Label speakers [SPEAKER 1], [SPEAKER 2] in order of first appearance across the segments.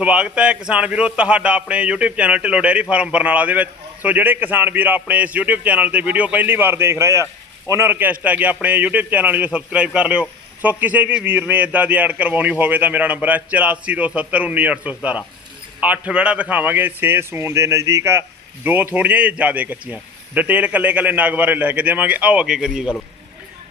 [SPEAKER 1] ਸਵਾਗਤ ਹੈ ਕਿਸਾਨ ਵੀਰੋ, ਤੁਹਾਡਾ ਆਪਣੇ YouTube channel Dhillon dairy farm Barnala ਦੇ ਵਿੱਚ। ਸੋ ਜਿਹੜੇ ਕਿਸਾਨ ਵੀਰ ਆਪਣੇ ਇਸ YouTube ਚੈਨਲ ਤੇ ਵੀਡੀਓ ਪਹਿਲੀ ਵਾਰ ਦੇਖ ਰਹੇ ਆ, ਉਹਨਾਂ ਨੂੰ ਰਿਕਵੈਸਟ ਹੈ ਕਿ ਆਪਣੇ YouTube ਚੈਨਲ ਨੂੰ ਸਬਸਕ੍ਰਾਈਬ ਕਰ ਲਿਓ। ਸੋ ਕਿਸੇ ਵੀ ਵੀਰ ਨੇ ਇਦਾਂ ਦੀ ਐਡ ਕਰਵਾਉਣੀ ਹੋਵੇ ਤਾਂ ਮੇਰਾ ਨੰਬਰ ਹੈ 8427191817 ਅੱਠ ਵਿਹੜਾ ਦਿਖਾਵਾਂਗੇ 6 ਸੂਣ ਦੇ ਨਜ਼ਦੀਕ ਆ, ਦੋ ਥੋੜੀਆਂ ਜਿਹਾ ਜ਼ਿਆਦਾ ਕੱਚੀਆਂ। ਡਿਟੇਲ ਕੱਲੇ ਕੱਲੇ ਨਗ ਬਾਰੇ ਲੈ ਕੇ ਦੇਵਾਂਗੇ। ਆਓ ਅੱਗੇ ਕਰੀਏ ਗੱਲ।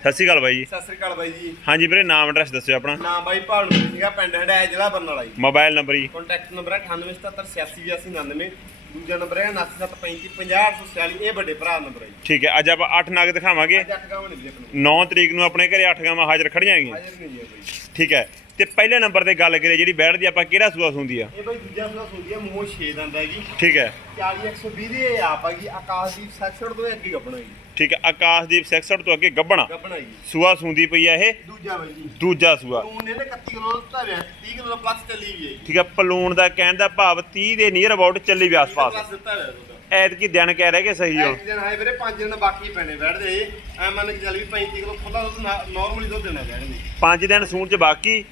[SPEAKER 1] ਸਤਿ ਸ਼੍ਰੀ ਅਕਾਲ ਬਾਈ ਜੀ।
[SPEAKER 2] ਸਤਿ ਸ੍ਰੀ ਅਕਾਲ ਬਾਈ ਜੀ।
[SPEAKER 1] ਹਾਂਜੀ ਵੀਰੇ ਨਾਮ ਐਡਰੈਸ ਦੱਸਿਓ ਆਪਣਾ।
[SPEAKER 2] ਨਾਮ ਬਾਈ ਭਾਲੂ ਸੀਗਾ ਪਿੰਡ ਹੰਡਾਇਆ ਜ਼ਿਲ੍ਹਾ ਬਰਨਾਲਾ ਜੀ।
[SPEAKER 1] ਮੋਬਾਈਲ ਨੰਬਰ ਜੀ।
[SPEAKER 2] ਕੰਟੈਕਟ ਨੰਬਰ ਹੈ 9877888299 ਦੂਜਾ ਨੰਬਰ ਹੈ 9735500846 ਇਹ ਵੱਡੇ ਭਰਾ ਨੰਬਰ ਹੈ ਜੀ।
[SPEAKER 1] ਠੀਕ ਹੈ ਅੱਜ ਆਪਾਂ ਅੱਠ ਨਗ ਦਿਖਾਵਾਂਗੇ।
[SPEAKER 2] ਅੱਜ ਅੱਠ ਗਾਵਾਂ ਨੇ ਵੀਰੇ ਆਪਣੇ।
[SPEAKER 1] 9 ਤਰੀਕ ਨੂੰ ਆਪਣੇ ਘਰੇ 8 ਗਾਵਾਂ ਹਾਜ਼ਰ ਖੜੀਆਂ ਹੈਗੀਆਂ
[SPEAKER 2] ਹਾਜ਼ਰ ਨਹੀਂ ਹੈ ਬਾਈ
[SPEAKER 1] ਠੀਕ ਹੈ ਤੇ ਪਹਿਲੇ ਨੰਬਰ ਤੇ ਗੱਲ ਕਰੀਏ ਜਿਹੜੀ ਬੈਠ ਦੀ ਆਪਾਂ ਕਿਹੜਾ ਸੂਆ ਸੁੰਦੀ ਆ?
[SPEAKER 2] ਇਹ ਬਾਈ ਦੂਜਾ ਸੁਣਾ ਹੈ ਮੂੰਹ 6 ਦੰਦ ਹੈਗੀ
[SPEAKER 1] ਠੀਕ ਹੈ।
[SPEAKER 2] 40120 ਦੀ ਇਹ ਆਪ ਹੈਗੀ ਆਕਾਸ਼ਦੀਪ ਸੈਕਸ਼ਨ ਤੋਂ ਅੱਗੇ ਗੱਬਣਾ ਜੀ।
[SPEAKER 1] ਠੀਕ ਹੈ ਆਕਾਸ਼ਦੀਪ 66 ਤੋਂ ਅੱਗੇ ਗੱਬਣਾ।
[SPEAKER 2] ਗੱਬਣਾ ਜੀ।
[SPEAKER 1] ਸੂਆ ਸੁੰਦੀ ਪਈ ਆ ਇਹ।
[SPEAKER 2] ਦੂਜਾ ਬਾਈ ਜੀ।
[SPEAKER 1] ਦੂਜਾ ਸੂਆ।
[SPEAKER 2] ਤੂੰ ਨੇ 31 ਕਿਲੋ ਧਰਿਆ 30 ਕਿਲੋ ਪਲੱਸ ਚੱਲੀ ਹੈ ਜੀ
[SPEAKER 1] ਠੀਕ ਹੈ ਪਲੂਣ ਦਾ ਕਹਿਣ ਦਾ ਭਾਵ 30 ਦੇ ਨੀਅਰ ਅਬਾਊਟ ਚੱਲੀ ਵੀ ਆਸ-ਪਾਸ।
[SPEAKER 2] ਪਲੱਸ ਦਿੱਤਾ ਹੋਇਆ
[SPEAKER 1] ਐਤਕੀ ਦਿਨ ਕਹਿ ਰਹੇ ਕਿ ਸਹੀ ਹੋ।
[SPEAKER 2] ਇੱਕ ਦਿਨ ਆਏ ਵੀਰੇ ਪੰਜ ਦਿਨ ਬਾਕੀ ਪੈਣੇ ਬੈਠਦੇ ਐ ਮੰਨ ਕੇ ਚੱਲ ਵੀ 35 ਕਿਲੋ ਖੁੱਲਾ ਦੁੱਧ ਨਾਰਮਲੀ ਦੁੱਧ ਦੇਣਾ ਬੈਠਦੇ
[SPEAKER 1] 5 ਦਿਨ ਸੂਣ ਚ ਬਾਕੀ।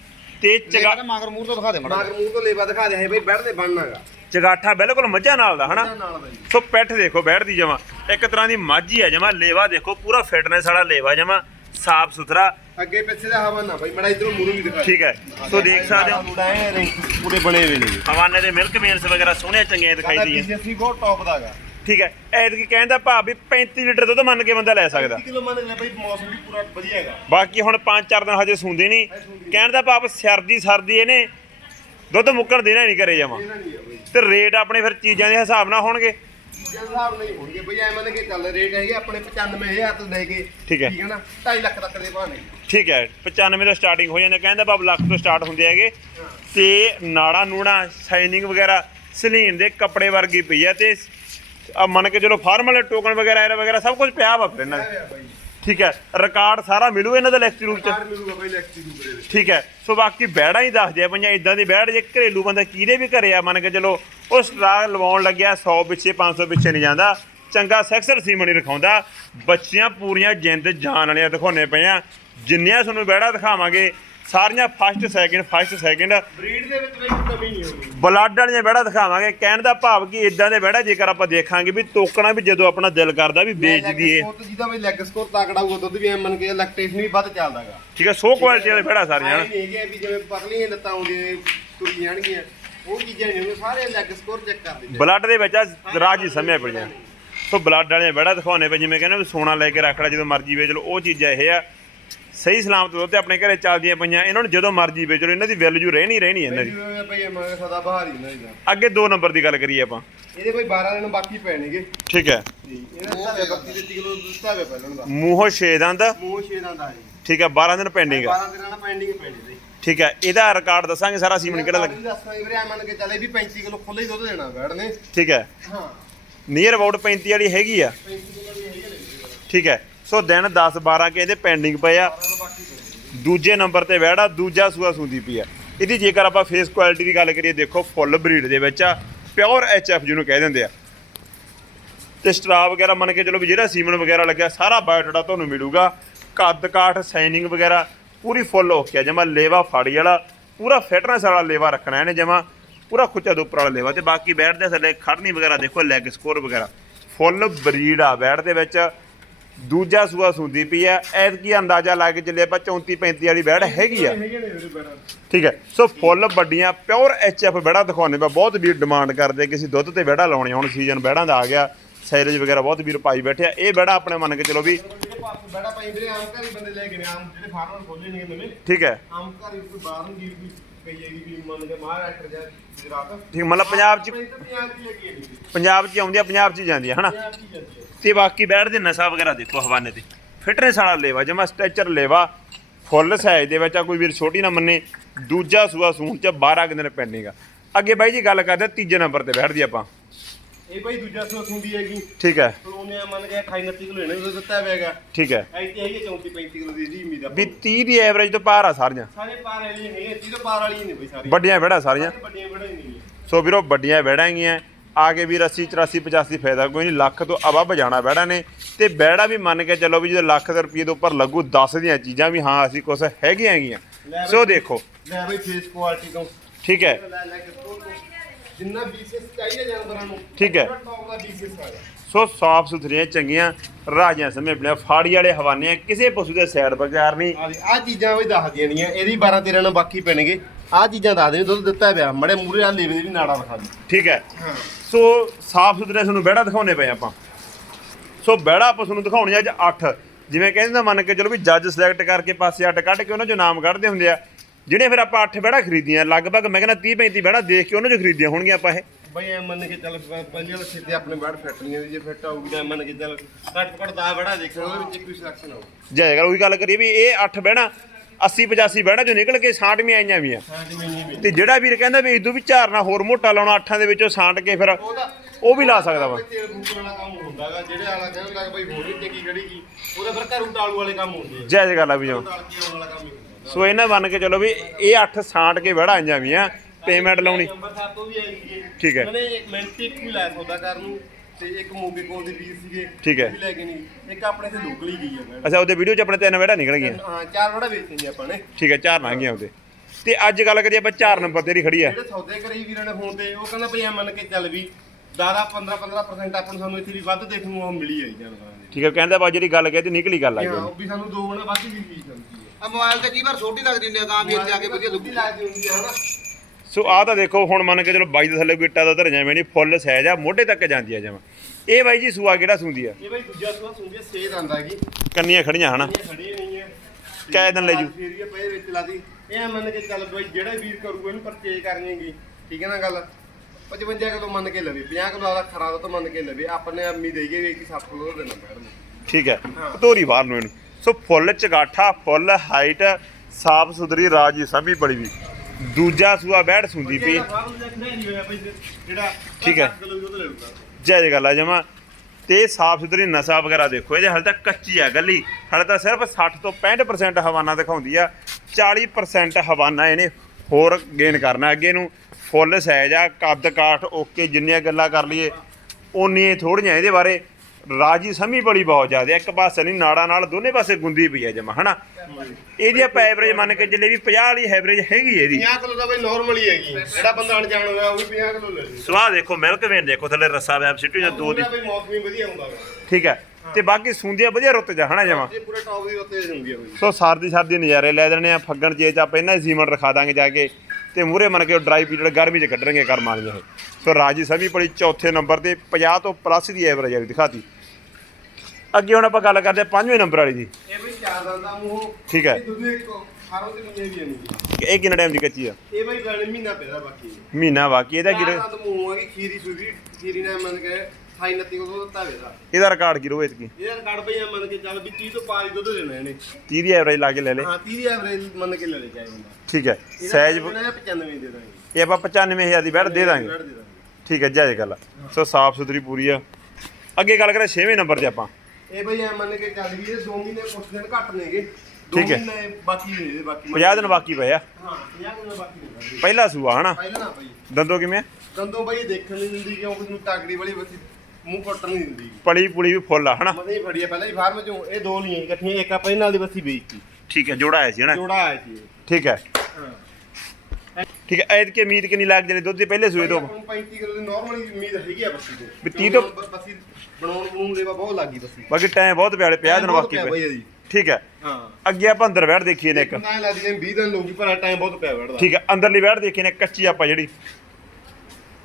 [SPEAKER 1] ਤੇ ਚਗਾ
[SPEAKER 3] ਮਾਗਰ ਮੂਰ ਤੋਂ ਦਿਖਾ ਦੇ
[SPEAKER 2] ਮਾਗਰ ਮੂੰਹ ਤੋਂ ਲੇਵਾ ਦਿਖਾ ਦੇ ਹੈ ਬਈ ਬੈਠਦੇ ਬਣਨਾਗਾ
[SPEAKER 1] ਚਗਾਠਾ ਬਿਲਕੁਲ ਮੱਝਾਂ ਨਾਲ ਦਾ ਹਨਾ?
[SPEAKER 2] ਨਾਲ ਬਾਈ।
[SPEAKER 1] ਸੋ ਪੈਠ ਦੇਖੋ ਬੈਠਦੀ ਜਮਾ। ਇੱਕ ਤਰ੍ਹਾਂ ਦੀ ਮਾਝੀ ਆ ਜਮਾ ਲੇਵਾ ਦੇਖੋ ਪੂਰਾ ਫਿਟਨੈਸ ਵਾਲਾ ਲੇਵਾ ਜਮਾ ਸਾਫ਼ ਸੁਥਰਾ।
[SPEAKER 2] ਅੱਗੇ ਪਿੱਛੇ ਦਾ ਹਵਾ ਨਾ ਬਾਈ ਮੜਾ ਇਧਰੋਂ ਮੂਰੂ ਵੀ ਦਿਖਾ
[SPEAKER 1] ਠੀਕ ਹੈ। ਸੋ ਦੇਖ ਸਕਦੇ ਹੋ।
[SPEAKER 2] ਪੂਰੇ ਬਣੇ ਹੋਏ ਨੇ।
[SPEAKER 1] ਹਵਾਨੇ ਦੇ ਮਿਲਕ ਮੇਨਸ ਵਗੈਰਾ ਸੋਹਣੇ ਚੰਗੇ ਦਿਖਾਈ
[SPEAKER 2] ਸਾਡਾ
[SPEAKER 1] ਦੀ
[SPEAKER 2] ਬੀਸੀਐਸਸੀ ਬਹੁਤ ਟੌਪ ਦਾਗਾ
[SPEAKER 1] ਠੀਕ ਹੈ ਐਤਕੀ ਕਹਿੰਦਾ ਭਾਵ ਵੀ 35 ਲੀਟਰ ਦੁੱਧ ਮੰਨ ਕੇ ਬੰਦਾ ਲੈ ਸਕਦਾ।
[SPEAKER 2] 30 ਕਿਲੋ ਮੰਨ ਲੈ ਬਾਈ ਮੌਸਮ ਵੀ ਪੂਰਾ ਵਧੀਆ ਹੈਗਾ।
[SPEAKER 1] ਬਾਕੀ ਹੁਣ 5-4 ਦਿਨ ਹਜੇ ਸੁੰਦੀ ਨਹੀਂ। ਕਹਿਣ ਦਾ ਭਾਵ ਸਰਦੀ ਸਰਦੀ ਇਹਨੇ ਦੁੱਧ ਮੁੱਕਣ ਦੇਣਾ ਨਹੀਂ ਕਰੇ ਜਾਵਾਂ ਤੇ ਰੇਟ ਆਪਣੇ ਫਿਰ ਚੀਜ਼ਾਂ ਦੇ ਹਿਸਾਬ ਨਾਲ ਹੋਣਗੇ।
[SPEAKER 2] ਹਿਸਾਬ ਨਹੀਂ ਹੋਣਗੇ ਬਈ ਐ ਮੰਨ ਕੇ ਚੱਲ ਰੇਟ ਹੈਗੇ ਆਪਣੇ 95000 ਤੋਂ ਲੈ ਕੇ
[SPEAKER 1] ਠੀਕ ਹੈ।
[SPEAKER 2] ਠੀਕ ਹੈ ਨਾ 2.5 ਲੱਖ ਤੱਕ ਦੇ ਭਾਣੇ
[SPEAKER 1] ਠੀਕ ਹੈ 95 ਤੋਂ ਸਟਾਰਟਿੰਗ ਹੋ ਜਾਂਦਾ। ਕਹਿੰਦਾ ਭਾਵ ਲੱਖ ਤੋਂ ਸਟਾਰਟ ਹੁੰਦੇ ਹੈਗੇ। ਤੇ ਨਾੜਾ ਨੂੜਾ ਸ਼ਾਈਨਿੰਗ ਵਗੈਰਾ ਸਲੀਨ ਦੇ ਕੱਪੜੇ ਵਰਗੀ ਪਈ ਹੈ ਤੇ ਆ ਮੰਨ ਕੇ ਚਲੋ ਫਾਰਮਲ ਟੋਕਨ ਵਗੈਰਾ ਐਰਾ ਵਗੈਰਾ ਸਭ ਕੁਝ ਪਿਆ ਵਾ ਫਿਰ ਇਹਨਾਂ ਦੇ। ਠੀਕ ਹੈ ਰਿਕਾਰਡ ਸਾਰਾ ਮਿਲੂ ਇਹਨਾਂ ਦਾ ਲੈਕਚਰ ਰੂਪ ਚ?
[SPEAKER 2] ਕਾਰ ਮਿਲੂਗਾ ਬਾਈ ਲੈਕਸੀ ਨੂੰ ਬਰੇ
[SPEAKER 1] ਠੀਕ ਹੈ ਸੋ ਬਾਕੀ ਬੈੜਾਂ ਹੀ ਦੱਸਦੇ ਆ ਪੰਜਾਂ ਇਦਾਂ ਦੀ ਬੈੜ ਜੇ ਘਰੇਲੂ ਬੰਦਾ ਕਿਹਦੇ ਵੀ ਘਰੇ ਆ ਮੰਨ ਕੇ ਚਲੋ ਉਹ ਸਟਰਾਕ ਲਵਾਉਣ ਲੱਗਿਆ 100 ਪਿੱਛੇ 500 ਪਿੱਛੇ ਨਹੀਂ ਜਾਂਦਾ। ਚੰਗਾ ਸੈਕਸਰ ਸੀਮਨ ਹੀ ਰਖਾਉਂਦਾ। ਬੱਚੀਆਂ ਪੂਰੀਆਂ ਜਿੰਦ ਜਾਨ ਵਾਲੀਆਂ ਦਿਖਾਉਣੇ ਪਏ ਆ। ਜਿੰਨੀਆਂ ਤੁਹਾਨੂੰ ਬੈੜਾ ਦਿਖਾਵਾਂਗੇ ਸਾਰੀਆਂ first second first second
[SPEAKER 2] breed ਦੇ ਵਿੱਚ ਕੋਈ ਕਮੀ ਨਹੀਂ ਹੋਊਗੀ।
[SPEAKER 1] ਬਲੱਡ ਵਾਲੀਆਂ ਬੈੜਾ ਦਿਖਾਵਾਂਗੇ। ਕਹਿਣ ਦਾ ਭਾਵ ਕਿ ਇਦਾਂ ਦੇ ਬੈੜਾ ਜੇਕਰ ਆਪਾਂ ਦੇਖਾਂਗੇ ਵੀ ਤੋਕਣਾ ਵੀ ਜਦੋਂ ਆਪਣਾ ਦਿਲ ਕਰਦਾ ਵੀ ਵੇਚ ਦਈਏ
[SPEAKER 2] ਲੈਗ ਸਕੋਰ ਜਿਹਦਾ ਬਈ ਲੈਗ ਸਕੋਰ ਤਕੜਾ ਹੋਊਗਾ ਦੁੱਧ ਵੀ ਐ ਮੰਨ ਕੇ ਲੈਕਟੇਸ਼ਨ ਵੀ ਵੱਧ ਚੱਲਦਾਗਾ।
[SPEAKER 1] ਠੀਕ ਹੈ ਸੋ ਕੁਆਲਿਟੀ ਵਾਲੇ ਬੈੜਾ ਸਾਰੀਆਂ। ਹਨਾ
[SPEAKER 2] ਨਹੀਂ ਹੈਗੇ ਵੀ ਜਿਵੇਂ ਪਤਲੀਆਂ ਲੱਤਾਂ ਆਉਂਦੀਆਂ ਤੁਰੀ ਜਾਣਗੀਆਂ। ਉਹ ਚੀਜ਼ਾਂ ਨਹੀਂ ਹੁੰਦੀਆਂ ਸਾਰੇ ਲੈਗ ਸਕੋਰ ਚੈੱਕ ਕਰਦੇ
[SPEAKER 1] ਬਲੱਡ ਦੇ ਵਿੱਚ ਰਾਜ ਹੀ ਸਮਿਆ ਪਈਆਂ। ਸੋ ਬਲੱਡ ਵਾਲੀਆਂ ਬੜਾ ਦਿਖਾਉਣੇ ਪਏ ਜਿਵੇਂ ਕਹਿੰਦੇ ਸੋਨਾ ਲੈ ਕੇ ਰੱਖ ਲੈ ਜਦੋਂ ਮਰਜ਼ੀ ਵੇਚ ਲਓ। ਉਹ ਚੀਜ਼ਾਂ ਇਹ ਆ ਸਹੀ ਸਲਾਮਤ ਦੁੱਧ ਆਪਣੇ ਘਰੇ ਚੱਲਦੀਆਂ ਪਈਆਂ ਇਹਨਾਂ ਨੂੰ ਜਦੋਂ ਮਰਜ਼ੀ ਵੇਚ ਲਓ ਇਹਨਾਂ ਦੀ ਵੈਲਿਊ ਰਹਿਣੀ ਰਹਿਣੀ ਇਹਨਾਂ ਦੀ।
[SPEAKER 2] ਮੈਂ ਸਦਾ ਬਹਾਰ ਨਾ
[SPEAKER 1] ਅੱਗੇ 2 ਨੰਬਰ ਦੀ ਗੱਲ ਕਰੀਏ ਆਪਾਂ।
[SPEAKER 2] ਇਹਦੇ ਕੋਈ 12 ਦਿਨ ਬਾਕੀ ਪੈਣਗੇ।
[SPEAKER 1] ਠੀਕ ਹੈ।
[SPEAKER 2] ਜੀ ਇਹਨਾਂ ਦਾ 32 33 ਕਿਲੋ ਦੁੱਧ ਧਾਵੇ ਪਹਿਲਾਂ ਦਾ
[SPEAKER 1] ਮੂੰਹੋਂ 6 ਦੰਦ।
[SPEAKER 2] ਮੂੰਹ ਛੇ ਦਾ ਦਾ ਜੀ।
[SPEAKER 1] ਠੀਕ ਹੈ 12 ਦਿਨ ਪੈਂਡਿੰਗ
[SPEAKER 2] 12 ਦਿਨਾਂ ਨਾਲ ਪੈਂਡਿੰਗ ਪੈਣੀ ਦੇ
[SPEAKER 1] ਠੀਕ ਹੈ ਇਹਦਾ ਰਿਕਾਰਡ ਦੱਸਾਂਗੇ ਸਾਰਾ ਸੀਮਨ ਕਿਹੜਾ ਲੱਗ
[SPEAKER 2] ਦੱਸਾਂ ਵੀਰੇ ਐ ਮੰਨ ਕੇ ਚੱਲੇ ਵੀ 35 ਕਿਲੋ ਖੁੱਲੇ ਹੀ ਦੁੱਧ ਦੇਣਾ ਬੈਠਨੇ
[SPEAKER 1] ਠੀਕ ਹੈ।
[SPEAKER 2] ਹਾਂ।
[SPEAKER 1] ਨੀਅਰ ਅਬਾਊਟ 35 ਵਾਲੀ ਹੈਗੀ ਆ।
[SPEAKER 2] 35 ਕਿਲੋ ਦੀ ਹੈਗੀ ਨੇ
[SPEAKER 1] ਠੀਕ ਹੈ। ਸੋ ਦਿਨ 10 12 ਕੇ ਇਹਦੇ ਪੈਂਡਿੰਗ ਪਏ ਆ। ਦੂਜੇ ਨੰਬਰ ਤੇ ਵਹਿੜਾ, ਦੂਜਾ ਸੂਆ ਸੁੰਦੀ ਪਈ ਆ। ਇਹਦੀ ਜੇਕਰ ਆਪਾਂ ਫੇਸ ਕੁਆਲਿਟੀ ਦੀ ਗੱਲ ਕਰੀਏ, ਦੇਖੋ ਫੁੱਲ ਬਰੀਡ ਦੇ ਵਿੱਚ ਆ। ਪਿਓਰ ਐਚਐਫ ਜਿਹਨੂੰ ਕਹਿ ਦਿੰਦੇ ਆ। ਤੇ ਸਟਰਾ ਵਗੈਰਾ ਮੰਨ ਕੇ ਚਲੋ ਵੀ ਜਿਹੜਾ ਸੀਮਨ ਵਗੈਰਾ ਲੱਗਿਆ, ਸਾਰਾ ਬਾਇਓਡਾਟਾ ਤੁਹਾਨੂੰ ਮਿਲੂਗਾ। ਕੱਦ ਕਾਠ ਸਾਈਨਿੰਗ ਵਗੈਰਾ, ਪੂਰੀ ਫੁੱਲ ਹੋ ਕੇ ਜਮਾ ਲੇਵਾ ਫਾੜੀ ਵਾਲਾ, ਪੂਰਾ ਫਿਟਨੈਸ ਵਾਲਾ ਲੇਵਾ ਰੱਖਣਾ ਇਹਨੇ ਜਮਾ। ਪੂਰਾ ਖੁੱਚਾ ਦੁੱਪਰ ਵਾਲਾ ਲੇਵਾ। ਤੇ ਬਾਕੀ ਬੈਠ ਦੇ ਥੱਲੇ ਖੜਨੀ ਵਗੈਰਾ ਦੇਖੋ ਲੈਗ ਸਕੋਰ ਵਗੈਰਾ। ਫੁੱਲ ਬਰੀਡ ਆ ਬੈਠ ਦੇ ਵਿੱਚ। ਦੂਜਾ ਸੂਆ ਸੁੰਦੀ ਪਈ ਆ ਐਤਕੀ ਅੰਦਾਜ਼ਾ ਲਾ ਕੇ ਚੱਲੇ ਆਪਾਂ 34 35 ਵਾਲੀ ਬੈੜ ਹੈਗੀ ਆ।
[SPEAKER 2] ਹੈਗੇ ਨੇ ਵੀਰੇ ਬੈਠਾ
[SPEAKER 1] ਠੀਕ ਹੈ ਸੋ ਫੁੱਲ ਵੱਡੀਆਂ ਪਿਓਰ ਐਚਐਫ ਬੈੜਾ ਦਿਖਾਉਣੇ ਪਾ ਬਹੁਤ ਵੀਰ ਡਿਮਾਂਡ ਕਰਦੇ ਕਿ ਅਸੀਂ ਦੁੱਧ ਤੇ ਬੈੜਾ ਲਾਉਣੇ ਹੁਣ ਸੀਜ਼ਨ ਬੈੜਾਂ ਦਾ ਆ ਗਿਆ ਸਾਈਲੇਜ ਵਗੈਰਾ ਬਹੁਤ ਵੀਰ ਪਾਈ ਬੈਠੇ ਆ। ਇਹ ਬੈੜਾ ਆਪਣੇ ਮੰਨ ਕੇ ਚਲੋ ਵੀ
[SPEAKER 2] ਬੈਠਾ ਪਾਈ ਵੀਰੇ ਆਮ ਘਰ ਬੰਦੇ ਲੈ ਕੇ ਨੇ ਆਮ ਜਿਹੜੇ ਫਾਰਮਰ ਖੋਲੇ ਨਹੀਂ ਨਵੇਂ
[SPEAKER 1] ਠੀਕ ਹੈ।
[SPEAKER 2] ਆਮ ਘਰ ਕੋਈ ਬਾਹਰ ਨੂੰ ਗੀਰ ਵੀ ਕਈ ਹੈਗੀ ਵੀ ਮੰਨ ਕੇ ਮਹਾਰਾਸ਼ਟਰ ਜਾਂ ਗੁਜਰਾਤ।
[SPEAKER 1] ਠੀਕ ਮਤਲਬ ਪੰਜਾਬ ਚ
[SPEAKER 2] ਪੰਜਾਬ ਦੀ ਲੱਗੀ ਹੈ ਨਹੀਂ
[SPEAKER 1] ਪੰਜਾਬ ਚ ਆਉਂਦੀ ਆ ਪੰਜਾਬ ਚ ਹੀ ਜਾਂਦੀ ਆ ਹਨਾ?
[SPEAKER 2] ਪੰਜਾਬ ਦੀ ਜਾਂਦੀ ਹੈ।
[SPEAKER 1] ਤੇ ਬਾਕੀ ਬੈੜ ਦੇ ਨਸ਼ਾ ਵਗੈਰਾ ਦੇਖੋ ਹਵਾਨੇ ਤੇ। ਫਿਟਨੈਸ ਵਾਲਾ ਲੇਵਾ ਜਮਾ ਸਟ੍ਰੈਚਰ ਲੇਵਾ ਫੁੱਲ ਸਾਈਜ਼ ਦੇ ਵਿੱਚ ਆ ਕੋਈ ਵੀਰ ਛੋਟੀ ਨਾ ਮੰਨੇ ਦੂਜਾ ਸੂਆ ਸੂਣ ਚ 12 ਕੁ ਦਿਨ ਪੈਂਡਿੰਗ ਆ ਅੱਗੇ ਬਾਈ ਜੀ ਗੱਲ ਕਰਦੇ ਆ ਤੀਜੇ ਨੰਬਰ ਤੇ ਬੈਠਦੀ ਆਪਾਂ।
[SPEAKER 2] ਇਹ ਭਾਈ ਦੂਜਾ ਸੂਆ ਸੁੰਦੀ ਹੈਗੀ।
[SPEAKER 1] ਠੀਕ ਹੈ।
[SPEAKER 2] ਉਹਨੇ ਮੰਨ ਕੇ 28 29 ਕਿਲੋ ਇਹਨੇ ਦਿੱਤਾ ਹੋਵੇਗਾ
[SPEAKER 1] ਠੀਕ ਹੈ।
[SPEAKER 2] ਐਤੀ ਹੈਗੀ 34 35 ਕਿਲੋ ਦੀ ਦੀ ਉਮੀਦ ਆ
[SPEAKER 1] ਵੀ 30 ਦੀ ਐਵਰੇਜ ਤੋਂ ਪਾਰ ਆ ਸਾਰੀਆਂ।
[SPEAKER 2] ਸਾਰੇ ਪਾਰ ਵਾਲੀ ਨਹੀਂ ਹੈ 30 ਤੋਂ ਪਾਰ ਵਾਲੀ ਨਹੀਂ ਬਈ ਸਾਰੀ
[SPEAKER 1] ਵੱਡੀਆਂ ਬੈੜਾ ਸਾਰੀਆਂ।
[SPEAKER 2] ਵੱਡੀਆਂ ਹੀ ਨਹੀਂ
[SPEAKER 1] ਸੋ ਵੀਰੋ ਵੱਡੀਆਂ ਬੈੜਾਂ ਹੈਗੀਆਂ। ਆ ਕੇ ਵੀਰ 80 84 85 ਫਾਇਦਾ ਕੋਈ ਨਹੀਂ ਲੱਖ ਤੋਂ ਅਬਵ ਜਾਣਾ ਬੈੜਾ ਨੇ। ਤੇ ਬੈੜਾ ਵੀ ਮੰਨ ਕੇ ਚੱਲੋ ਵੀ ਜਦੋਂ ਲੱਖ ਦੇ ਰੁਪਏ ਦੇ ਉੱਪਰ ਲੱਗੂ 10 ਦੀਆਂ ਚੀਜ਼ਾਂ ਵੀ ਹਾਂ ਅਸੀਂ ਕੁਛ ਹੈਗੀਆਂ ਹੈਗੀਆਂ। ਸੋ ਦੇਖੋ।
[SPEAKER 2] ਲੈ ਬਈ ਫੇਸ ਕੁਆਲਿਟੀ ਤੋਂ।
[SPEAKER 1] ਠੀਕ ਹੈ।
[SPEAKER 2] ਲੈ ਲੈ ਕੇ ਤੋਂ ਜਿੰਨਾ ਬੀਸੀਐਸ ਚਾਹੀਦਾ ਜਾਨਵਰਾਂ ਨੂੰ
[SPEAKER 1] ਠੀਕ ਹੈ।
[SPEAKER 2] ਟੌਪ ਦਾ ਬੀਸੀਐਸ ਆ ਗਿਆ
[SPEAKER 1] ਸੋ ਸਾਫ਼ ਸੁਥਰੀਆਂ ਚੰਗੀਆਂ ਰਾਜੀਆਂ ਸਮੇਂ ਆਪਣੇ ਫਾੜੀ ਵਾਲੇ ਹਵਾਨੇ ਆ, ਕਿਸੇ ਪਸ਼ੂ ਦੇ ਸਾਈਡ ਬਗੈਰ ਨਹੀਂ।
[SPEAKER 2] ਆ ਆ ਚੀਜ਼ਾਂ ਵੀ ਦੱਸ ਦੇਣੀਆਂ ਇਹਦੀ 12 13 ਨੂੰ ਬਾਕੀ ਪੈਣਗੇ। ਆ ਚੀਜ਼ਾਂ ਦੱਸ ਦੇਣੀ ਦੁੱਧ ਦਿੱਤਾ ਪਿਆ ਮੜੇ ਮੂਰੇ ਆ ਲੇਵੇ ਦੀ ਵੀ ਨਾੜਾ ਵਿਖਾ ਦੇ
[SPEAKER 1] ਠੀਕ ਹੈ।
[SPEAKER 2] ਹਾਂ।
[SPEAKER 1] ਸੋ ਸਾਫ਼ ਸੁਥਰੇ ਤੁਹਾਨੂੰ ਬਹਿੜਾ ਦਿਖਾਉਣੇ ਪਏ ਆਪਾਂ। ਸੋ ਬਹਿੜਾ ਆਪਾਂ ਤੁਹਾਨੂੰ ਦਿਖਾਉਣੇ ਅੱਜ 8 ਜਿਵੇਂ ਕਹਿੰਦੇ ਨਾ ਮੰਨ ਕੇ ਚਲੋ ਵੀ ਜੱਜ ਸਿਲੈਕਟ ਕਰਕੇ ਪਾਸੇ 8 ਕੱਢ ਕੇ ਉਹਨਾਂ ਚੋਂ ਨਾਮ ਕੱਢਦੇ ਹੁੰਦੇ ਆ। ਜਿਹੜੇ ਫਿਰ ਆਪਾਂ 8 ਬਹਿੜਾ ਖਰੀਦੀਆਂ ਲਗਭਗ ਮੈਂ ਕਹਿੰਦਾ 30 35 ਬਹਿੜਾ ਦੇਖ ਕੇ ਉਹਨਾਂ ਚੋਂ ਖਰੀਦੀਆਂ ਹੋਣਗੀਆਂ ਆਪਾਂ ਇਹ।
[SPEAKER 2] ਬਈ ਐ ਮੰਨ ਕੇ ਚੱਲ ਪ- ਪਹਿਲੀ ਵਾਰ ਸਿੱਧੇ ਆਪਣੇ ਬਾੜ ਫੈਕਟਰੀਆਂ ਦੀ ਜੇ ਫਿੱਟ ਆਊਗੀ ਤਾਂ ਮੰਨ ਕੇ ਚੱਲ ਘੱਟ ਘੱਟ ਦਾ ਬੜਾ ਦੇਖੋ ਉਹਦੇ ਵਿੱਚ ਕੋਈ ਸਿਲੈਕਸ਼ਨ ਆਊ।
[SPEAKER 1] ਜੈ ਗੱਲ ਉਹੀ ਗੱਲ ਕਰੀਏ ਵੀ ਇਹ 8 ਬਹਿਣਾ 80 85 ਬਹਿਣਾ ਚੋਂ ਨਿਕਲ ਕੇ 60 ਵੀ ਆਈਆਂ ਵੀ ਆ
[SPEAKER 2] ਹਾਂ ਵੀ
[SPEAKER 1] ਤੇ ਜਿਹੜਾ ਵੀਰ ਕਹਿੰਦਾ ਵੀ ਇਦੋਂ ਵੀ ਝਾਰਨਾ ਹੋਰ ਮੋਟਾ ਲਾਉਣਾ ਅੱਠਾਂ ਦੇ ਵਿੱਚੋਂ ਸਾਂਟ ਕੇ ਫਿਰ ਉਹ ਵੀ ਲਾ ਸਕਦਾ ਵਾ।
[SPEAKER 2] ਤੇਲ ਫੂਕਣ ਵਾਲਾ ਕੰਮ ਹੁੰਦਾਗਾ ਜਿਹੜੇ ਵਾਲਾ ਕਹਿੰਦਾ ਲੱਗ ਬਈ ਹੋਰ ਵੀ ਚੰਗੀ ਖੜੀ ਕੀ ਉਹਦਾ ਫਿਰ ਘਰੂ ਟਾਲੂ ਵਾਲੇ ਕੰਮ ਹੁੰਦੇ ਆ।
[SPEAKER 1] ਜੈ ਜੈ ਗੱਲ ਆ ਵੀ ਜੋ
[SPEAKER 2] ਟਾਲ ਕੇ ਆਉਣ ਵਾਲਾ ਕੰਮ ਹੀ ਹੁੰਦਾ।
[SPEAKER 1] ਸੋ ਇਹਨਾਂ ਮੰਨ ਕੇ ਚਲੋ ਵੀ ਇਹ 8 ਸਾਂਟ ਕੇ ਬਹਿੜਾ ਆਈਆਂ ਵੀ ਆ ਪੇਮੈਂਟ ਲਾਉਣੀ।
[SPEAKER 2] ਨੰਬਰ ਸਾਹਿਬ ਤੋਂ ਵੀ ਆਈ ਸੀਗੇ।
[SPEAKER 1] ਠੀਕ ਹੈ।
[SPEAKER 2] ਉਹਨੇ ਇੱਕ ਮਿੰਟੀ ਵੀ ਲੈ ਸੌਦਾ ਕਰਨ ਨੂੰ ਤੇ ਇੱਕ ਮੋਗੇ ਕੋਲ ਦੇ ਵੀਰ ਸੀਗੇ
[SPEAKER 1] ਠੀਕ ਹੈ।
[SPEAKER 2] ਉਹ ਵੀ ਲੈ ਕੇ ਨਹੀਂ ਇੱਕ ਆਪਣੇ ਤੇ ਲੋਕਲੀ ਗਈ ਆ ਮੈਡਮ
[SPEAKER 1] ਅੱਛਾ ਉਹਦੇ ਵੀਡੀਓ 'ਚ ਆਪਣੇ ਤਿੰਨ ਬਹਿੜਾ ਨਿਕਲ ਗਈਆਂ?
[SPEAKER 2] ਹਾਂ ਚਾਰ ਵੜਾ ਵੇਚਦੇ ਆਪਾਂ ਨੇ।
[SPEAKER 1] ਠੀਕ ਹੈ ਚਾਰ ਨਾ ਗਈਆਂ ਉਹਦੇ। ਤੇ ਅੱਜ ਗੱਲ ਕਰੀਏ ਆਪਾਂ ਚਾਰ ਨੰਬਰ ਤੇਰੀ ਖੜੀ ਆ।
[SPEAKER 2] ਜਿਹੜੇ ਸੌਦੇ ਕਰੀ ਵੀਰਾਂ ਨੇ ਫੋਨ ਤੇ ਉਹ ਕਹਿੰਦਾ ਭਈ ਐ ਮੰਨ ਕੇ ਚੱਲ ਵੀ 10 15 15% ਆਪਾਂ ਨੂੰ ਸਾਨੂੰ ਇੱਥੇ ਵੀ ਵੱਧ ਦੇਖਣ ਨੂੰ ਉਹ ਮਿਲੀ ਆਈ ਜਾਨਵਰਾਂ ਦੀ।
[SPEAKER 1] ਠੀਕ ਹੈ ਕਹਿੰਦਾ ਬਾ ਜਿਹੜੀ ਗੱਲ ਕਹੀ ਤੇ ਨਿਕਲੀ ਗੱਲ ਆ
[SPEAKER 2] ਹਾਂ
[SPEAKER 1] ਗਈ
[SPEAKER 2] ਉਹ ਵੀ ਸਾਨੂੰ ਦੋ ਗੁਣਾ ਵੱਧ ਵੀ ਚੀਜ਼ ਹੈ
[SPEAKER 3] ਆ ਮੋਬਾਈਲ ਤੇ ਕਈ ਵਾਰ ਛੋਟੀ ਲੱਗਦੀ ਹੁੰਦੀ ਆ ਗਾਂ ਵੀ ਇੱਥੇ ਆ ਕੇ ਵਧੀਆ
[SPEAKER 2] ਦੁੱਧੀ
[SPEAKER 3] ਲੱਗੂ
[SPEAKER 2] ਲੱਗਦੀ ਹੁੰਦੀ ਹੈ ਹਨਾ?
[SPEAKER 1] ਸੋ ਆਹ ਤਾਂ ਦੇਖੋ ਹੁਣ ਮੰਨ ਕੇ ਚਲੋ ਬਾਈ ਦੇ ਥੱਲੇ ਕੋਈ ਇੱਟਾ ਦਾ ਧਰ ਜਾਵੇਂ ਨਹੀਂ ਫੁੱਲ ਸਹਿਜ ਆ ਮੋਢੇ ਤੱਕ ਜਾਂਦੀ ਆ ਜਮਾ। ਇਹ ਬਾਈ ਜੀ ਸੂਆ ਕਿਹੜਾ ਸੂੰਦੀ ਆ?
[SPEAKER 2] ਇਹ ਬਈ ਦੂਜਾ ਸੁਆ ਸੁਣਦੀ ਸੇਧ ਆਂਦਾ ਹੈਗੀ
[SPEAKER 1] ਕੰਨੀਆਂ ਖੜੀਆਂ ਹਨਾ?
[SPEAKER 2] ਇਹ ਖੜੀ ਨਹੀਂ ਹੈ
[SPEAKER 1] ਕਿਆ ਦਿਨ ਲੈ ਜੂ?
[SPEAKER 2] ਫੇਰੀਆ ਪਏ ਵਿੱਚ ਲਾਦੀ ਇਹ ਮੰਨ ਕੇ ਚੱਲ ਬਈ ਜਿਹੜਾ ਵੀਰ ਕਰੂਗਾ ਇਹਨੂੰ ਪਰਚੇਜ ਕਰਨੀਗੀ ਠੀਕ ਹੈ ਨਾ ਗੱਲ? 55 ਕਿਲੋ ਮੰਨ ਕੇ ਲਵੇ 50 ਕਿਲੋ ਵਾਲਾ ਖਰਾ ਦਾ ਤਾਂ ਮੰਨ ਕੇ ਲਵੇ। ਆਪਣੇ ਅੰਮੀ ਦੇਈਏ ਵੀ ਕਿ 7 ਕਿਲੋ ਦੇਣਾ ਮੈਡਮ।
[SPEAKER 1] ਠੀਕ ਹੈ। ਧੋਰੀ ਬਾਹਰ ਨੂੰ ਇਹਨੂੰ। ਸੋ ਫੁੱਲ ਚਗਾਠਾ, ਫੁੱਲ ਹਾਈਟ ਸਾਫ਼ ਸੁਥਰੀ ਰਾਜੀ ਸਮੀ ਬੜੀ ਵੀ। ਦੂਜਾ ਸੂਆ ਬੈਠ ਸੁੰਦੀ ਪਈ। ਠੀਕ ਹੈ। ਜੈ ਜੈ ਗੱਲ ਆ ਜਮਾ। ਤੇ ਸਾਫ਼ ਸੁਥਰੀ ਨਸਾ ਵਗੈਰਾ ਦੇਖੋ ਇਹਦੇ ਹਾਲੇ ਤਾਂ ਕੱਚੀ ਆ ਗੱਲੀ। ਹਾਲੇ ਤਾਂ ਸਿਰਫ 60 ਤੋਂ 65% ਹਵਾਨਾ ਦਿਖਾਉਂਦੀ ਆ। 40% ਹਵਾਨਾ ਇਹਨੇ ਹੋਰ ਗੇਨ ਕਰਨਾ। ਅੱਗੇ ਨੂੰ ਫੁੱਲ ਸਾਈਜ਼ ਆ, ਕੱਦ ਕਾਠ, ਓਕੇ, ਜਿੰਨੀਆਂ ਗੱਲਾਂ ਕਰ ਲਈਏ, ਓਨੀਆਂ ਥੋੜੀਆਂ ਇਹਦੇ ਬਾਰੇ। ਰਾਜੀ ਸਮੀ ਬੜੀ ਬਹੁਤ ਜ਼ਿਆਦਾ ਇੱਕ ਪਾਸੇ ਨਹੀਂ ਨਾੜਾ ਨਾਲ ਦੋਨੇ ਪਾਸੇ ਗੁੰਦੀ ਪਈ ਹੈ ਜਮਾ ਹਨਾ? ਇਹਦੀ ਆਪਾਂ ਐਵਰੇਜ ਮੰਨ ਕੇ ਚੱਲੇ ਵੀ 50 ਵਾਲੀ ਐਵਰੇਜ ਹੈਗੀ ਇਹਦੀ।
[SPEAKER 2] 50 ਕਿਲੋ ਤਾਂ ਬਈ ਨਾਰਮਲ ਹੀ ਹੈਗੀ। ਜਿਹੜਾ ਬੰਦਾ ਅਣਜਾਣ ਹੋਇਆ ਉਹ ਵੀ 50 ਕਿਲੋ ਲੈ ਲੂ
[SPEAKER 1] ਸਵਾਹ ਦੇਖੋ ਮਿਲਕ ਵੇਨ ਦੇਖੋ ਥੱਲੇ ਰੱਸਾ ਵੈਬ ਸਿੱਟੂ ਜਾਂ ਦੋ ਦੀ
[SPEAKER 2] ਬਈ ਮੌਸਮੀ ਵਧੀਆ ਹੁੰਦਾ ਵਾ।
[SPEAKER 1] ਠੀਕ ਹੈ। ਤੇ ਬਾਕੀ ਸੁੰਦੀਆਂ ਵਧੀਆ ਰੁੱਤ ਜਾ ਹਨਾ ਜਮਾ?
[SPEAKER 2] ਇਹ ਪੂਰੇ ਟੌਪ ਦੀ ਉੱਤੇ ਹੁੰਦੀ ਆ ਬਈ।
[SPEAKER 1] ਸੋ ਸਰਦੀ ਸਰਦੀ ਨਜ਼ਾਰੇ ਲੈ ਦੇਣੇ ਆ ਫੱਗਣ ਚੇਚ ਆਪਾਂ ਇਹਨਾਂ ਸੀਮੈਂਟ ਰਖਾ ਦਾਂਗੇ ਜਾ ਕੇ। ਤੇ ਮੂਰੇ ਮੰਨ ਕੇ ਡਰਾਈ ਪੀਰੀਅਡ ਗਰਮੀ ਚ ਕੱਢਣਗੇ ਕਰਮ ਇਹ। ਸੋ ਰਾਜੀ ਸਭੀ ਬੜੀ ਚੌਥੇ ਨੰਬਰ ਤੇ 50 ਤੋਂ ਪਲੱਸ ਦੀ ਐਵਰੇਜ ਵਾਲੀ ਦਿਖਾਤੀ ਅੱਗੇ ਹੁਣ ਆਪਾਂ ਗੱਲ ਕਰਦੇ ਹਾਂ ਪੰਜਵੇਂ ਨੰਬਰ ਵਾਲੀ ਦੀ।
[SPEAKER 2] ਇਹ ਬਈ ਚਾਰ ਦੰਦ ਦਾ ਮੂੰਹ।
[SPEAKER 1] ਠੀਕ ਹੈ।
[SPEAKER 2] ਦੁੱਧ ਇੱਕ ਖਾਰੋਂ ਤੇ ਮੀਆਂ ਵੀ ਨਹੀਂ
[SPEAKER 1] ਇਹ ਕਿੰਨਾ ਟਾਈਮ ਦੀ ਕੱਚੀ ਆ?
[SPEAKER 2] ਇਹ ਬਈ ਗਾਣੇ ਮਹੀਨਾ ਪੈਦਾ ਬਾਕੀ।
[SPEAKER 1] ਮਹੀਨਾ ਬਾਕੀ ਇਹਦਾ ਕੀ
[SPEAKER 2] ਮੂੰਹ ਆ ਕਿ ਖੀਰੀ ਸੁਦੀ ਖੀਰੀ ਨੇ ਮੰਨ ਕੇ 28 29 ਕਿਲੋ ਦਿੱਤਾ ਵੇਦਾ
[SPEAKER 1] ਇਹਦਾ ਰਿਕਾਰਡ ਕੀ ਰੋਵੇ ਇਤਕੀ?
[SPEAKER 2] ਇਹ ਰਿਕਾਰਡ ਬਈ ਐਂ ਮੰਨ ਕੇ ਚੱਲ ਵੀ 30 ਤੋਂ 5 ਦੁੱਧ ਦੇਣਾ ਇਹਨੇ
[SPEAKER 1] 30 ਦੀ ਐਵਰੇਜ ਲਾ ਕੇ ਲੈ ਲੈ।
[SPEAKER 2] ਹਾਂ 30 ਦੀ ਐਵਰੇਜ ਮੰਨ ਕੇ ਲੈ ਲੈ ਚਾਹੇ ਬੰਦਾ।
[SPEAKER 1] ਠੀਕ ਹੈ।
[SPEAKER 2] ਇਹਨਾਂ ਦਾ 95 ਦੇ ਦਾਂਗੇ।
[SPEAKER 1] ਇਹ ਆਪਾਂ 95000 ਦੀ ਬੈਠ ਦੇ ਦਾਂਗੇ।
[SPEAKER 2] ਬੈਠ ਦੇ ਦਾਂਗੇ।
[SPEAKER 1] ਠੀਕ ਹੈ ਜਾਇਜ਼ ਗੱਲ ਆ। ਸੋ ਸਾਫ਼ ਸੁਥਰੀ ਪੂਰੀ ਆ। ਅੱਗੇ ਗੱਲ ਕਰਾਂ 6ਵੇਂ ਨੰਬਰ ਤੇ ਆਪਾਂ।
[SPEAKER 2] ਇਹ ਬਈ ਐ ਮੰਨ ਕੇ ਚੱਲ ਵੀ ਇਹ 2 ਮਹੀਨੇ ਕੁਛ ਦਿਨ ਘੱਟ ਨੇਗੇ। ਦੋ
[SPEAKER 1] ਠੀਕ ਹੈ।
[SPEAKER 2] ਮਹੀਨੇ ਬਾਕੀ ਨੇ ਇਹਦੇ ਬਾਕੀ
[SPEAKER 1] 50 ਦਿਨ ਬਾਕੀ ਪਏ ਆ।
[SPEAKER 2] ਹਾਂ 50 ਦਿਨ ਬਾਕੀ ਨੇ
[SPEAKER 1] ਪਹਿਲਾ ਸੂਆ ਹਨਾ?
[SPEAKER 2] ਪਹਿਲਾਂ ਨਾ ਬਈ।
[SPEAKER 1] ਦੰਦੋ ਕਿਵੇਂ ਆ?
[SPEAKER 2] ਦੰਦੋਂ ਬਈ ਦੇਖਣ ਨਹੀਂ ਦਿੰਦੀ ਕਿਉਂਕਿ ਨੂੰ ਟਾਗੜੀ ਵਾਲੀ ਬੱਤੀ ਮੂੰਹ ਕੱਟਣ ਨਹੀਂ ਦਿੰਦੀ।
[SPEAKER 1] ਪਲੀ ਪੁਲੀ ਵੀ ਫੁੱਲ ਆ ਹਨਾ?
[SPEAKER 2] ਮਸੀਂ ਫੜੀ ਆ ਪਹਿਲਾਂ ਹੀ ਫਾਰਮ ਚੋਂ ਇਹ ਦੋ ਲਈਆਂ ਇਕੱਠੀਆਂ ਇੱਕ ਆਪਾਂ ਇਹਨਾਂ ਦੀ ਬੱਸੀ ਵੇਚਤੀ।
[SPEAKER 1] ਠੀਕ ਹੈ ਜੋੜਾ ਆਇਆ ਸੀ ਹਨਾ?
[SPEAKER 2] ਜੋੜਾ ਆਇਆ ਸੀ ਇਹ।
[SPEAKER 1] ਠੀਕ ਹੈ।
[SPEAKER 2] ਹਾਂ।
[SPEAKER 1] ਠੀਕ ਹੈ ਐਤ ਕੇ ਉਮੀਦ ਕਿੰਨੀ ਲੱਗ ਜਾਂਦੀ? ਦੁੱਧ ਦੀ ਪਹਿਲੇ ਸੂਏ ਤੋਂ?
[SPEAKER 2] ਆਪਾਂ ਨੂੰ 35 ਕਿਲੋ ਦੀ ਨਾਰਮਲੀ ਉਮੀਦ ਹੈਗੀ ਆ ਬੱਸੀ ਤੋਂ
[SPEAKER 1] ਵੀ 30 ਤੋਂ-
[SPEAKER 2] ਕਿਉਂਕਿ ਬੱਸੀ ਬਣਾਉਣ ਬਣਾਉਣ ਦੇ ਬਹੁਤ ਲੱਗੀ ਬੱਸੀ
[SPEAKER 1] ਬਾਕੀ ਟਾਈਮ ਬਹੁਤ ਪਿਆਲੇ 50 ਦਿਨ ਬਾਕੀ
[SPEAKER 2] ਪਿਆ ਬਈ
[SPEAKER 1] ਠੀਕ ਹੈ।
[SPEAKER 2] ਹਾਂ।
[SPEAKER 1] ਅੱਗੇ ਆਪਾਂ ਅੰਦਰ ਬੈਠ ਦੇਖੀਏ ਨੇ ਇੱਕ
[SPEAKER 2] ਨਾ ਲੱਗਦੀ ਨੇ 20 ਦਿਨ ਲੋਗੀ ਪਰ ਟਾਈਮ ਬਹੁਤ ਪਿਆ ਵੜਦਾ
[SPEAKER 1] ਠੀਕ ਹੈ ਅੰਦਰਲੀ ਬੈਠ ਦੇਖੀਏ ਨੇ ਕੱਚੀ ਆਪਾਂ ਜਿਹੜੀ।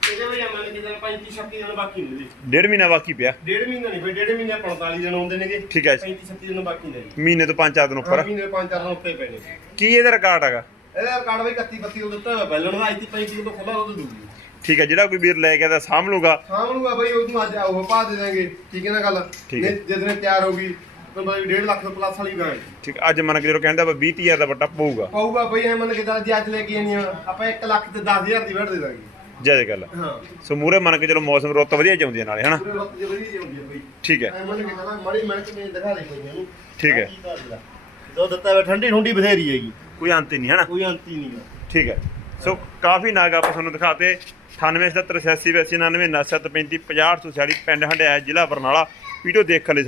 [SPEAKER 2] ਇਹਦੇ ਵਿੱਚ ਮੰਨ ਕੇ ਚੱਲ 35 36 ਦਿਨ ਬਾਕੀ ਨੇ।
[SPEAKER 1] ਡੇਢ ਮਹੀਨਾ ਬਾਕੀ ਪਿਆ।
[SPEAKER 2] ਡੇਢ ਮਹੀਨਾ ਨਹੀਂ ਫਿਰ ਡੇਢ ਮਹੀਨੇ 45 ਦਿਨ ਆਉਂਦੇ ਨੇਗੇ।
[SPEAKER 1] ਠੀਕ ਹੈ।
[SPEAKER 2] 35 36 ਦਿਨ ਬਾਕੀ ਨੇ। ਜੀ
[SPEAKER 1] ਮਹੀਨੇ ਤੋਂ 5-4 ਦਿਨ ਉੱਪਰ।
[SPEAKER 2] ਮਹੀਨੇ 5-4 ਦਿਨ ਉੱਤੇ ਪਏ ਨੇ।
[SPEAKER 1] ਕੀ ਇਹਦਾ ਰਿਕਾਰਡ ਹੈਗਾ?
[SPEAKER 2] ਇਹਦਾ ਕਾਰਡ ਬਈ 31 32 ਉਹ ਦਿੱਤਾ ਹੋਇਆ ਪਹਿਲਾਂ ਦਾ ਅੱਜ 35 ਕਿਲੋ ਖੁੱਲਾ ਦੁੱਧ ਦੂਗੀ
[SPEAKER 1] ਠੀਕ ਹੈ ਜਿਹੜਾ ਕੋਈ ਵੀਰ ਲੈ ਕੇ ਤਾਂ ਸਾਂਭ ਲੂਗਾ
[SPEAKER 2] ਨੂੰ ਆ ਬਈ ਉਹਨੂੰ ਅੱਜ ਉਹ ਪਾ ਦੇ ਦਾਂਗੇ ਠੀਕ ਹੈ ਨਾ ਗੱਲ?
[SPEAKER 1] ਠੀਕ ਹੈ।
[SPEAKER 2] ਤਿਆਰ ਹੋ ਗਈ ਤਾਂ ਬਈ 1.5 ਲੱਖ ਤੋਂ ਪਲੱਸ ਵਾਲੀ ਗਾਂ।
[SPEAKER 1] ਠੀਕ ਹੈ, ਅੱਜ ਮੰਨ ਕੇ ਜਦੋਂ ਕਹਿੰਦਾ ਵਾ 20000 ਦਾ ਵੱਟਾ ਪਊਗਾ।
[SPEAKER 2] ਪਾਊਗਾ ਬਈ ਐ ਮੰਨ ਕੇ ਚੱਲ ਜੇ ਅੱਜ ਲੈ ਕੇ ਆਣੀ ਆ ਆਪਾਂ 1 ਲੱਖ ਤੇ 10000 ਦੀ ਵੜ ਦੇ ਦਾਂਗੇ।
[SPEAKER 1] ਜੈ ਗੱਲ।
[SPEAKER 2] ਹਾਂ।
[SPEAKER 1] ਸੋ ਮੂਰੇ ਮੰਨ ਕੇ ਚਲੋ ਮੌਸਮ ਰੁੱਤ ਵਧੀਆ ਚਾਉਂਦੀ ਨਾਲੇ ਹਨਾ?
[SPEAKER 2] ਪੂਰੇ ਵਕਤ ਜੇ ਵਧੀਆ ਜਾਂਦੀ ਆ ਬਈ।
[SPEAKER 1] ਠੀਕ ਹੈ।
[SPEAKER 2] ਐ ਮੰਨ ਕੇ ਚੱਲ ਮੜੀ ਮਿਲ ਕੇ ਮੈਨੂੰ ਦਿਖਾ ਦੇ ਕੋਈ ਇਹਨੂੰ।
[SPEAKER 1] ਠੀਕ ਹੈ।
[SPEAKER 2] ਦੋ ਦਿੱਤਾ ਵਾ ਠੰਡੀ ਠੰਡੀ ਬਥੇਰੀ ਹੈਗੀ।
[SPEAKER 1] ਕੋਈ ਅੰਤ ਹੀ ਨਹੀਂ ਹਨਾ?
[SPEAKER 2] ਕੋਈ ਅੰਤ ਹੀ ਨਹੀਂ ਗਾ
[SPEAKER 1] ਠੀਕ ਹੈ। ਸੋ ਕਾਫੀ ਨਾਗ ਆਪਾਂ ਤੁਹਾਨੂੰ ਦਿਖਾਤੇ। 98 77 86 99 97 35 50 846 ਪਿੰਡ ਹੰਡਿਆ ਜ਼ਿਲ੍ਹਾ ਬਰਨਾਲਾ। ਵੀਡੀਓ ਦੇਖਣ ਲਈ ਸਭ